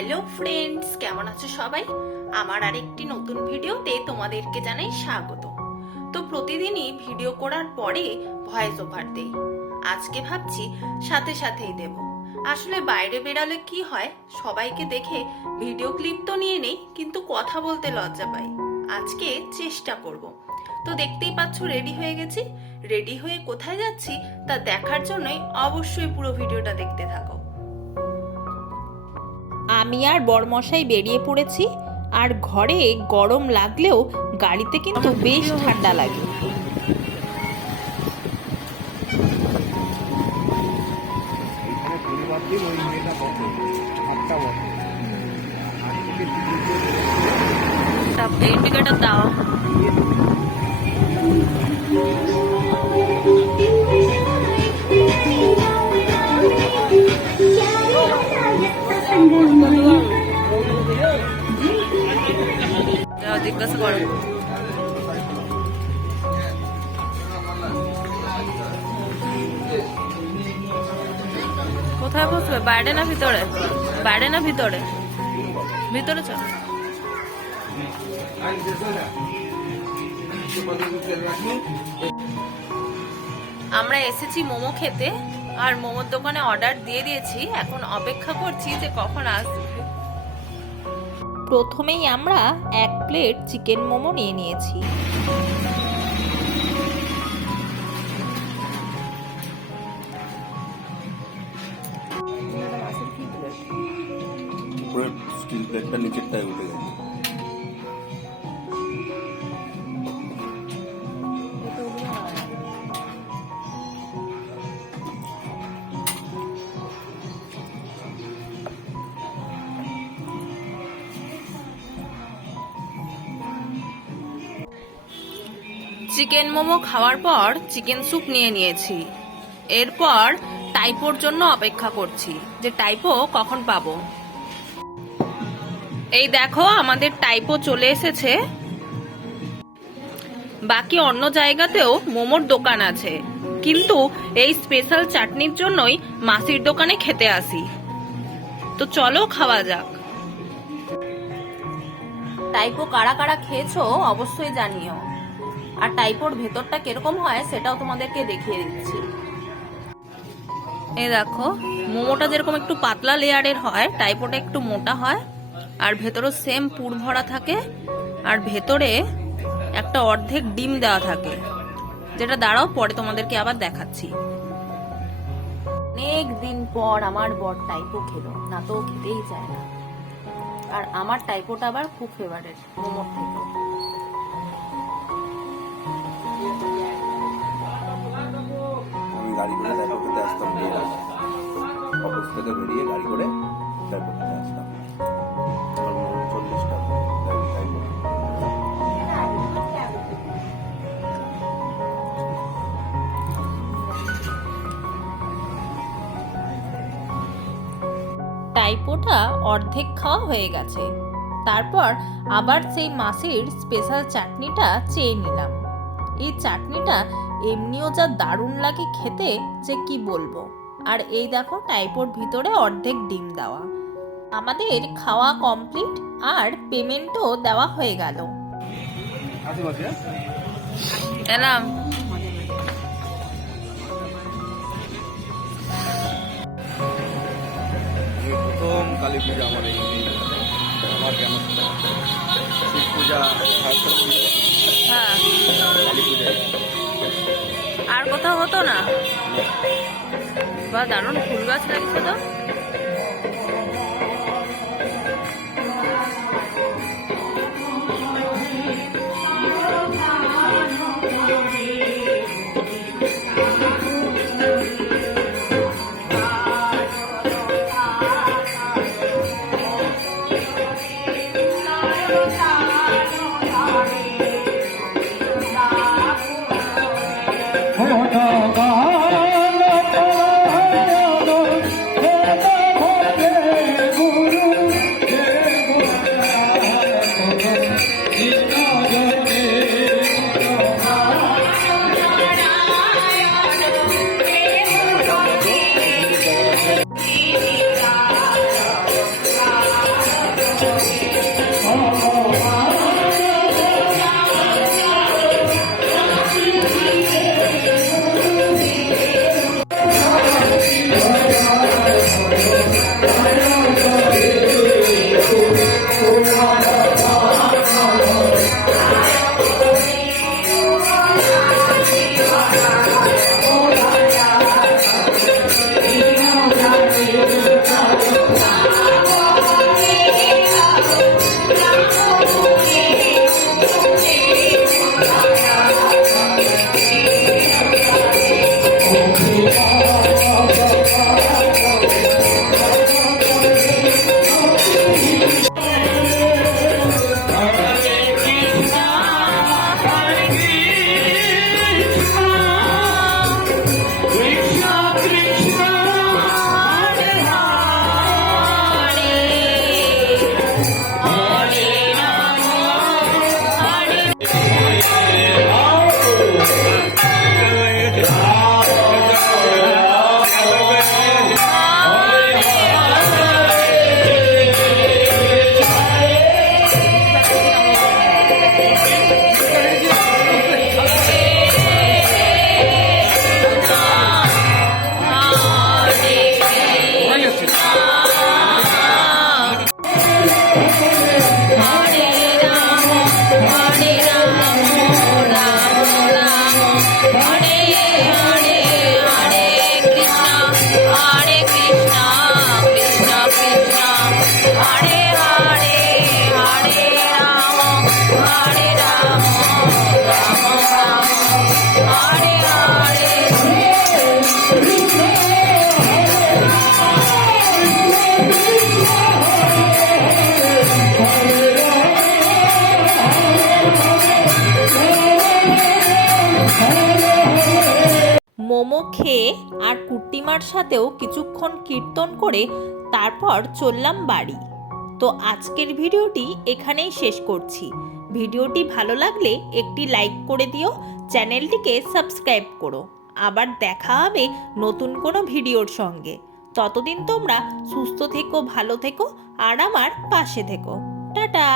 Hello friends, কেমন আছো সবাই? আমার আরেকটি নতুন ভিডিওতে তোমাদেরকে জানাই স্বাগত। তো প্রতিদিনই ভিডিও করার পরে ভয়েস ওভার দেই। আজকে ভাবছি সাথে সাথেই দেব। আসলে বাইরে বেরালে কি হয়, সবাইকে দেখে ভিডিও ক্লিপ তো নিয়ে নেই, কিন্তু কথা বলতে লজ্জা পাই। আজকে চেষ্টা করব। তো দেখতেই পাচ্ছ রেডি হয়ে গেছি। রেডি হয়ে কোথায় যাচ্ছি তা দেখার জন্যই অবশ্যই পুরো ভিডিওটা দেখতে থাকো। আমি আর বরমশাই বেরিয়ে পড়েছি। আর ঘরে গরম লাগলেও গাড়িতে কিন্তু বেশ ঠান্ডা লাগে। ইন্ডিকেটর দাও। জিজ্ঞাসা করো। কোথায় বসবে? বাইরে না ভিতরে? বাইরে না ভিতরে? ভিতরে চল। আমরা এসেছি মোমো খেতে, আর মোমোর দোকানে অর্ডার দিয়ে দিয়েছি। এখন অপেক্ষা করছি যে কখন আসবে। প্রথমেই আমরা 1 প্লেট চিকেন মোমো নিয়ে নিয়েছি। স্টিল প্লেটটা নিচেরটায় উঠে গেছে। চিকেন মোমো খাওয়ার পর চিকেন স্যুপ নিয়ে নিয়েছি। এরপর টাইপোর জন্য অপেক্ষা করছি যে টাইপো কখন পাবো। এই দেখো আমাদের টাইপো চলে এসেছে। বাকি অন্য জায়গাতেও মোমোর দোকান আছে, কিন্তু এই স্পেশাল চাটনির জন্যই মাসির দোকানে খেতে আসি। তো চলো খাওয়া যাক। টাইপো কারা কারা খেয়েছো অবশ্যই জানিও, আর টাইপোর ভেতরটা কিরকম হয় সেটাও তোমাদেরকে দেখিয়ে দিচ্ছি। এই দেখো, মোমোটা যেরকম একটু পাতলা লেয়ারের হয়, টাইপোটা একটু মোটা হয়, আর ভেতরে সেম পুর ভরা থাকে, আর ভেতরে একটা অর্ধেক ডিম দেওয়া থাকে, যেটা দাঁড়াও পরে তোমাদেরকে আবার দেখাচ্ছি। অনেক দিন পর আমার বর টাইপো খেলো, না তো খেতেই চায় না। আর আমার টাইপোটা আবার খুব ফেভারিট মোমোর থেকে। আমি গাড়ি করে টাইপো খেতে আসতাম, অফিস থেকে বেরিয়ে গাড়ি করে টাইপো খেতে আসতাম। আমার 40 টাকা টাইপো। টাইপোটা অর্ধেক খাওয়া হয়ে গেছে। তারপর আবার সেই মাসির স্পেশাল চাটনিটা চেয়ে নিলাম। এই চাটনিটা এমনিও যা দারুণ লাগে খেতে যে কি বলবো। আর এই দেখো টাইপোর ভিতরে অর্ধেক ডিম দেওয়া। আমাদের খাওয়া কমপ্লিট আর পেমেন্টও দেওয়া হয়ে গেল। এলাম। প্রথম কালী পূজা আমার এই আমার কেমন শিব পূজা, হ্যাঁ, কালী পূজা। আর কোথাও হতো না? বা দারুণ ফুল গাছ লাগছে তো। মোমো খেয়ে আর কুট্টিমার সাথেও কিছুক্ষণ কীর্তন করে তারপর চললাম বাড়ি। তো আজকের ভিডিওটি এখানেই শেষ করছি। ভিডিওটি ভালো লাগলে একটি লাইক করে দিও, চ্যানেলটিকে সাবস্ক্রাইব করো। আবার দেখা হবে নতুন কোনো ভিডিওর সঙ্গে। ততদিন তোমরা সুস্থ থেকো, ভালো থেকো আর আমার পাশে থেকো। টাটা।